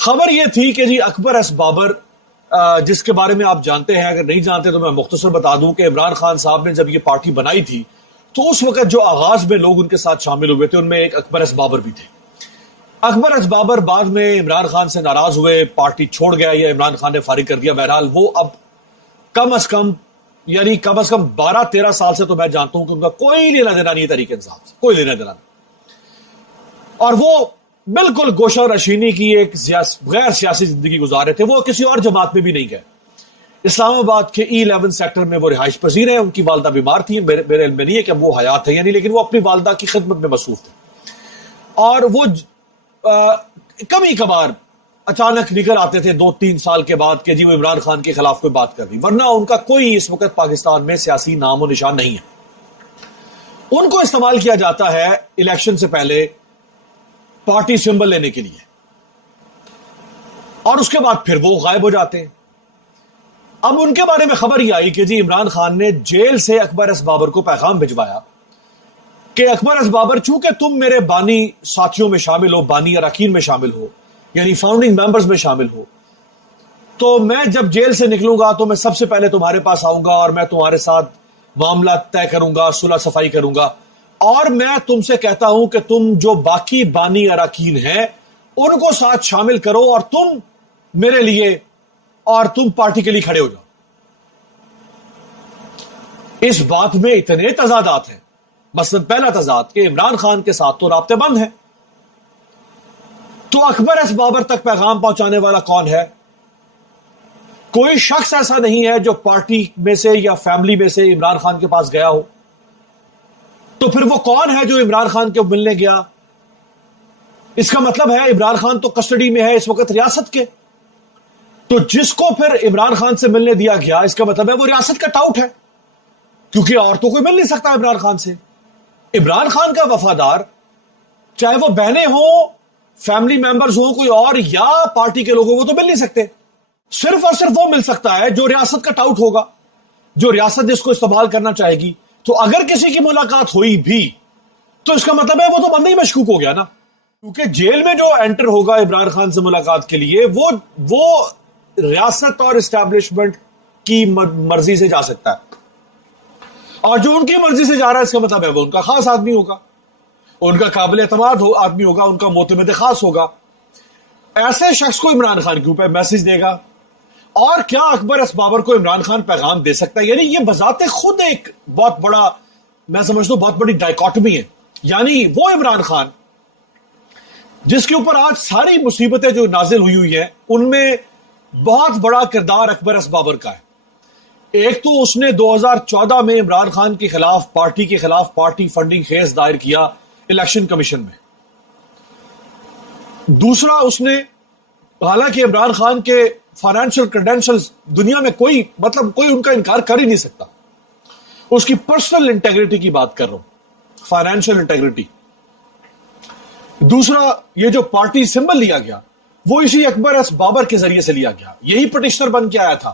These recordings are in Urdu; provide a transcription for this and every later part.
خبر یہ تھی کہ جی اکبر ایس بابر، جس کے بارے میں آپ جانتے ہیں، اگر نہیں جانتے تو میں مختصر بتا دوں کہ عمران خان صاحب نے جب یہ پارٹی بنائی تھی تو اس وقت جو آغاز میں لوگ ان کے ساتھ شامل ہوئے تھے ان میں ایک اکبر ایس بابر بھی تھے۔ اکبر ایس بابر بعد میں عمران خان سے ناراض ہوئے، پارٹی چھوڑ گیا یا عمران خان نے فارغ کر دیا، بہرحال وہ اب کم از کم 12-13 سال سے تو میں جانتا ہوں کہ ان کا کوئی لینا دینا نہیں ہے تحریک انصاف سے، کوئی لینا دینا نہیں، اور وہ بالکل گوشہ رشینی کی ایک غیر سیاسی زندگی گزار رہے تھے۔ وہ کسی اور جماعت میں بھی نہیں گئے، اسلام آباد کے E11 سیکٹر میں وہ رہائش پذیر ہیں۔ ان کی والدہ بیمار تھی، میرے علم میں نہیں ہے کہ وہ حیات ہے یا نہیں، لیکن وہ اپنی والدہ کی خدمت میں مصروف تھے، اور وہ کبھی کبھار اچانک نکل آتے تھے 2-3 سال کے بعد کہ جی وہ عمران خان کے خلاف کوئی بات کر دی، ورنہ ان کا کوئی اس وقت پاکستان میں سیاسی نام و نشان نہیں ہے۔ ان کو استعمال کیا جاتا ہے الیکشن سے پہلے پارٹی سمبل لینے کے لیے، اور اس کے بعد پھر وہ غائب ہو جاتے ہیں۔ اب ان کے بارے میں خبر یہ آئی کہ جی عمران خان نے جیل سے اکبر ایس بابر کو پیغام بھجوایا کہ اکبر ایس بابر، چونکہ تم میرے بانی ساتھیوں میں شامل ہو، بانی اراکین میں شامل ہو، یعنی فاؤنڈنگ ممبرز میں شامل ہو، تو میں جب جیل سے نکلوں گا تو میں سب سے پہلے تمہارے پاس آؤں گا اور میں تمہارے ساتھ معاملات طے کروں گا، صلح صفائی کروں گا، اور میں تم سے کہتا ہوں کہ تم جو باقی بانی اراکین ہیں ان کو ساتھ شامل کرو، اور تم میرے لیے اور تم پارٹی کے لیے کھڑے ہو جاؤ۔ اس بات میں اتنے تضادات ہیں۔ مثلا پہلا تضاد کہ عمران خان کے ساتھ تو رابطے بند ہیں، تو اکبر ایس بابر تک پیغام پہنچانے والا کون ہے؟ کوئی شخص ایسا نہیں ہے جو پارٹی میں سے یا فیملی میں سے عمران خان کے پاس گیا ہو، تو پھر وہ کون ہے جو عمران خان کو ملنے گیا؟ اس کا مطلب ہے عمران خان تو کسٹڈی میں ہے اس وقت ریاست کے، تو جس کو پھر عمران خان سے ملنے دیا گیا اس کا مطلب ہے وہ ریاست کا ٹاؤٹ ہے، کیونکہ اور تو کوئی مل نہیں سکتا عمران خان سے۔ عمران خان کا وفادار، چاہے وہ بہنیں ہوں، فیملی ممبرز ہوں، کوئی اور، یا پارٹی کے لوگ ہوں، وہ تو مل نہیں سکتے۔ صرف اور صرف وہ مل سکتا ہے جو ریاست کا ٹاؤٹ ہوگا، جو ریاست جس کو استعمال کرنا چاہے گی۔ تو اگر کسی کی ملاقات ہوئی بھی تو اس کا مطلب ہے وہ تو بندہ ہی مشکوک ہو گیا نا، کیونکہ جیل میں جو انٹر ہوگا عمران خان سے ملاقات کے لیے وہ ریاست اور اسٹیبلشمنٹ کی مرضی سے جا سکتا ہے، اور جو ان کی مرضی سے جا رہا ہے اس کا مطلب ہے وہ ان کا خاص آدمی ہوگا، ان کا قابل اعتماد آدمی ہوگا، ان کا معتمد خاص ہوگا۔ ایسے شخص کو عمران خان کے اوپر میسج دے گا، اور کیا اکبر ایس بابر کو عمران خان پیغام دے سکتا ہے؟ یعنی یہ بذات خود ایک بہت بڑا، میں سمجھتا ہوں بہت بڑی ڈائیکاٹمی ہے۔ یعنی وہ عمران خان جس کے اوپر آج ساری مصیبتیں جو نازل ہوئی ہیں ان میں بہت بڑا کردار اکبر ایس بابر کا ہے۔ ایک تو اس نے 2014 میں عمران خان کے خلاف، پارٹی کے خلاف پارٹی فنڈنگ کیس دائر کیا الیکشن کمیشن میں۔ دوسرا، اس نے، حالانکہ عمران خان کے فائنینشل کریڈینشلز دنیا میں کوئی ان کا انکار کر ہی نہیں سکتا، اس کی پرسنل انٹیگریٹی کی بات کر رہا ہوں، فائنینشل انٹیگریٹی۔ دوسرا، یہ جو پارٹی سمبل لیا گیا وہ اسی اکبر ایس بابر کے ذریعے سے لیا گیا، یہی پٹیشنر بن کے آیا تھا،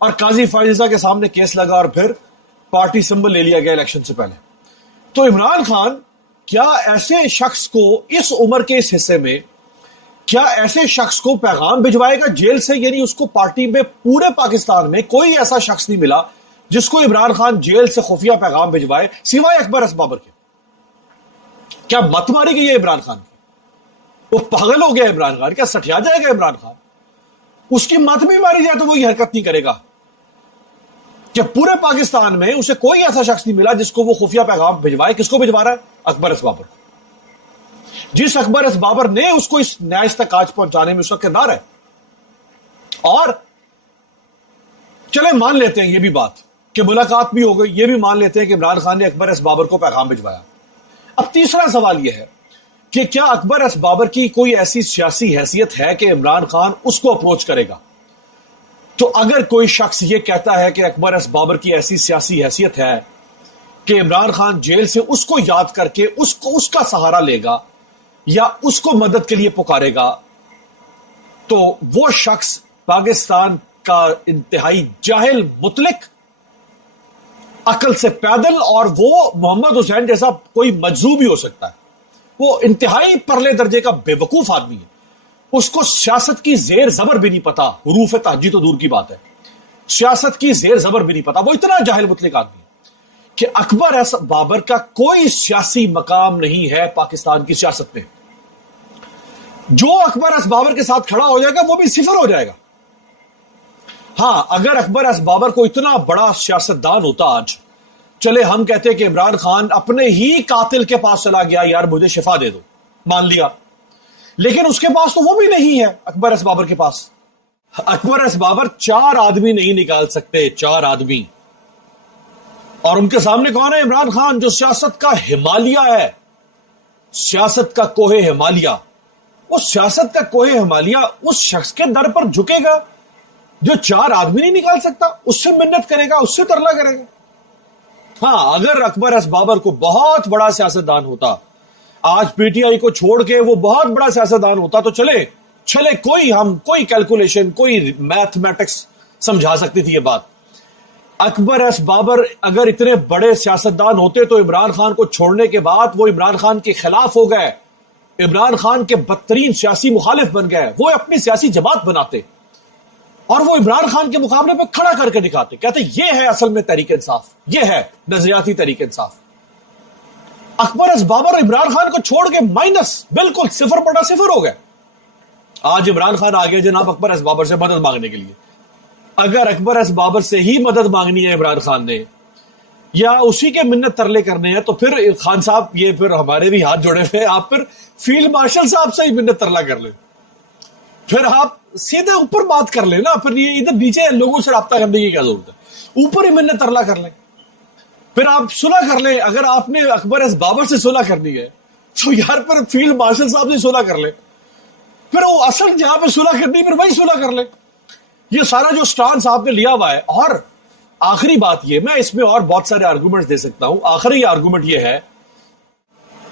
اور قاضی فائزہ کے سامنے کیس لگا اور پھر پارٹی سمبل لے لیا گیا الیکشن سے پہلے۔ تو عمران خان کیا ایسے شخص کو اس عمر کے اس حصے میں، کیا ایسے شخص کو پیغام بھجوائے گا جیل سے؟ یعنی اس کو پارٹی میں، پورے پاکستان میں کوئی ایسا شخص نہیں ملا جس کو عمران خان جیل سے خفیہ پیغام بھجوائے سوائے اکبر ایس بابر کے۔ کیا مت ماری گئی ہے عمران خان کی؟ وہ پاگل ہو گیا عمران خان؟ کیا سٹیا جائے گا عمران خان؟ اس کی مت بھی ماری جائے تو وہ یہ حرکت نہیں کرے گا کہ پورے پاکستان میں اسے کوئی ایسا شخص نہیں ملا جس کو وہ خفیہ پیغام بھجوائے۔ کس کو بھجوا رہا ہے؟ اکبر ایس بابر، جس اکبر ایس بابر نے اس کو اس نیاز تک آج پہنچانے میں اس کا کردار ہے۔ اور چلے مان لیتے ہیں یہ بھی بات کہ ملاقات بھی ہو گئی، یہ بھی مان لیتے ہیں کہ عمران خان نے اکبر ایس بابر کو پیغام بھجوایا۔ اب تیسرا سوال یہ ہے کہ کیا اکبر ایس بابر کی کوئی ایسی سیاسی حیثیت ہے کہ عمران خان اس کو اپروچ کرے گا؟ تو اگر کوئی شخص یہ کہتا ہے کہ اکبر ایس بابر کی ایسی سیاسی حیثیت ہے کہ عمران خان جیل سے اس کو یاد کر کے اس کا سہارا لے گا یا اس کو مدد کے لیے پکارے گا، تو وہ شخص پاکستان کا انتہائی جاہل، مطلق، عقل سے پیدل، اور وہ محمد حسین جیسا کوئی مجذوب ہی ہو سکتا ہے۔ وہ انتہائی پرلے درجے کا بے وقوف آدمی ہے۔ اس کو سیاست کی زیر زبر بھی نہیں پتا، حروف تہجی تو دور کی بات ہے، سیاست کی زیر زبر بھی نہیں پتا. وہ اتنا جاہل مطلق آدمی کہ اکبر ایس بابر کا کوئی سیاسی مقام نہیں ہے پاکستان کی سیاست میں. جو اکبر ایس بابر کے ساتھ کھڑا ہو جائے گا وہ بھی صفر ہو جائے گا. ہاں اگر اکبر ایس بابر کو اتنا بڑا سیاستدان ہوتا آج، چلے ہم کہتے کہ عمران خان اپنے ہی قاتل کے پاس چلا گیا، یار مجھے شفا دے دو، مان لیا، لیکن اس کے پاس تو وہ بھی نہیں ہے اکبر ایس بابر کے پاس. اکبر ایس بابر 4 آدمی نہیں نکال سکتے، 4 آدمی. اور ان کے سامنے کون ہے؟ عمران خان، جو سیاست کا ہمالیہ ہے، سیاست کا کوہ ہمالیہ. وہ سیاست کا کوہ ہمالیہ اس شخص کے در پر جھکے گا جو 4 آدمی نہیں نکال سکتا، اس سے منت کرے گا، اس سے ترلا کرے گا. ہاں اگر اکبر ایس بابر کو بہت بڑا سیاستدان ہوتا، آج پی ٹی آئی کو چھوڑ کے وہ بہت بڑا سیاستدان ہوتا، تو چلے کوئی کیلکولیشن، کوئی میتھمیٹکس سمجھا سکتی تھی یہ بات. اکبر ایس بابر اگر اتنے بڑے سیاستدان ہوتے تو عمران خان کو چھوڑنے کے بعد وہ عمران خان کے خلاف ہو گئے، عمران خان کے بدترین سیاسی مخالف بن گئے. وہ اپنی سیاسی جماعت بناتے اور وہ عمران خان کے مقابلے پہ کھڑا کر کے دکھاتے، کہتے یہ ہے اصل میں تحریک انصاف، یہ ہے نظریاتی تحریک انصاف. اکبر ایس بابر عمران خان کو چھوڑ کے مائنس، بالکل 0.0 ہو گئے. آج عمران خان آگے جناب اکبر ایس بابر سے مدد مانگنے کے لیے. اگر اکبر ایس بابر سے ہی مدد مانگنی ہے عمران خان نے، یا اسی کے منت ترلے کرنے ہیں، تو پھر خان صاحب یہ پھر ہمارے بھی ہاتھ جوڑے ہوئے، آپ پھر فیلڈ مارشل صاحب سے ہی منت ترلا کر لیں، پھر آپ سیدھے اوپر بات کر لیں نا. پھر یہ ادھر نیچے لوگوں سے رابطہ کرنے کی کیا ضرورت ہے؟ اوپر ہی منت ترلا کر لیں، پھر آپ صلح کر لیں. اگر آپ نے اکبر ایس بابر سے صلح کرنی ہے تو یار پھر فیلڈ مارشل صاحب سے صلح کر لیں، پھر وہ اصل جہاں پہ صلح کرنی پھر وہی صلح کر لیں. یہ سارا جو سٹانس آپ نے لیا ہوا ہے. اور آخری بات یہ، میں اس میں اور بہت سارے آرگومنٹ دے سکتا ہوں، آخری آرگومنٹ یہ ہے،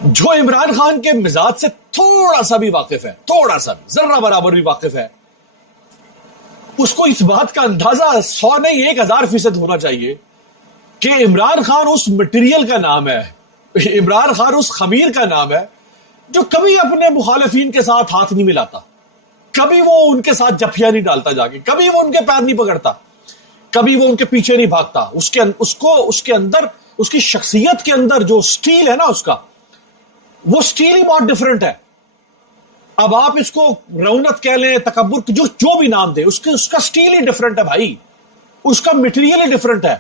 جو عمران خان کے مزاج سے تھوڑا سا بھی واقف ہے، تھوڑا سا بھی، ذرہ برابر بھی واقف ہے، اس کو اس بات کا اندازہ 100 نہیں 1000% ہونا چاہیے کہ عمران خان اس مٹیریل کا نام ہے، عمران خان اس خمیر کا نام ہے جو کبھی اپنے مخالفین کے ساتھ ہاتھ نہیں ملاتا، کبھی وہ ان کے ساتھ جفیا نہیں ڈالتا جا کے، کبھی وہ ان کے پیر نہیں پکڑتا، کبھی وہ ان کے پیچھے نہیں بھاگتا. اس کے اندر، اس کی شخصیت کے اندر جو سٹیل ہے نا، اس کا وہ سٹیل ہی بہت ڈیفرنٹ ہے. اب آپ اس کو رونت کہہ لیں، تکبر، جو بھی نام دے، اس کا سٹیل ہی ڈیفرنٹ ہے بھائی، اس کا مٹیریل ہی ڈیفرنٹ ہے.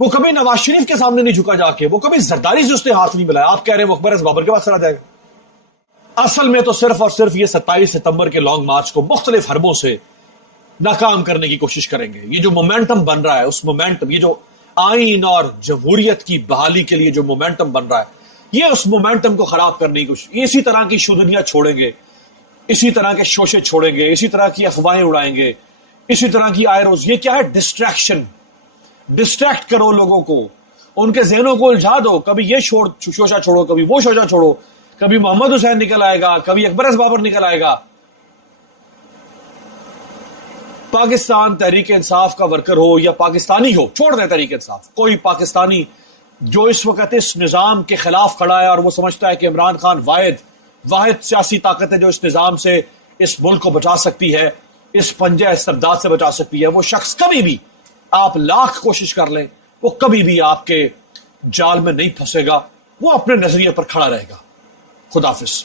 وہ کبھی نواز شریف کے سامنے نہیں جھکا جا کے، وہ کبھی زرداری سے اس نے ہاتھ نہیں ملایا. آپ کہہ رہے ہیں وہ اکبر ایس بابر کے پاس چلا جائے گا. اصل میں تو صرف اور صرف یہ 27 ستمبر کے لانگ مارچ کو مختلف حربوں سے ناکام کرنے کی کوشش کریں گے. یہ جو مومنٹم بن رہا ہے، اس مومنٹم، یہ جو آئین اور جمہوریت کی بحالی کے لیے جو مومنٹم بن رہا ہے، یہ اس مومنٹم کو خراب کرنے کی کوشش. اسی طرح کی شودنیاں چھوڑیں گے، اسی طرح کے شوشے چھوڑیں گے، اسی طرح کی افواہیں اڑائیں گے، اسی طرح کی آئے روز. یہ کیا ہے؟ ڈسٹریکشن. ڈسٹریکٹ کرو لوگوں کو، ان کے ذہنوں کو الجھا دو. کبھی یہ شوشہ چھوڑو، کبھی وہ شوشہ چھوڑو، کبھی محمد حسین نکل آئے گا، کبھی اکبر ایس بابر نکل آئے گا. پاکستان تحریک انصاف کا ورکر ہو یا پاکستانی ہو، چھوڑ دیں تحریک انصاف، کوئی پاکستانی جو اس وقت اس نظام کے خلاف کھڑا ہے اور وہ سمجھتا ہے کہ عمران خان واحد سیاسی طاقت ہے جو اس نظام سے اس ملک کو بچا سکتی ہے، اس پنجہ استبداد سے بچا سکتی ہے، وہ شخص کبھی بھی، آپ لاکھ کوشش کر لیں، وہ کبھی بھی آپ کے جال میں نہیں پھنسے گا. وہ اپنے نظریے پر کھڑا رہے گا. خدا حافظ.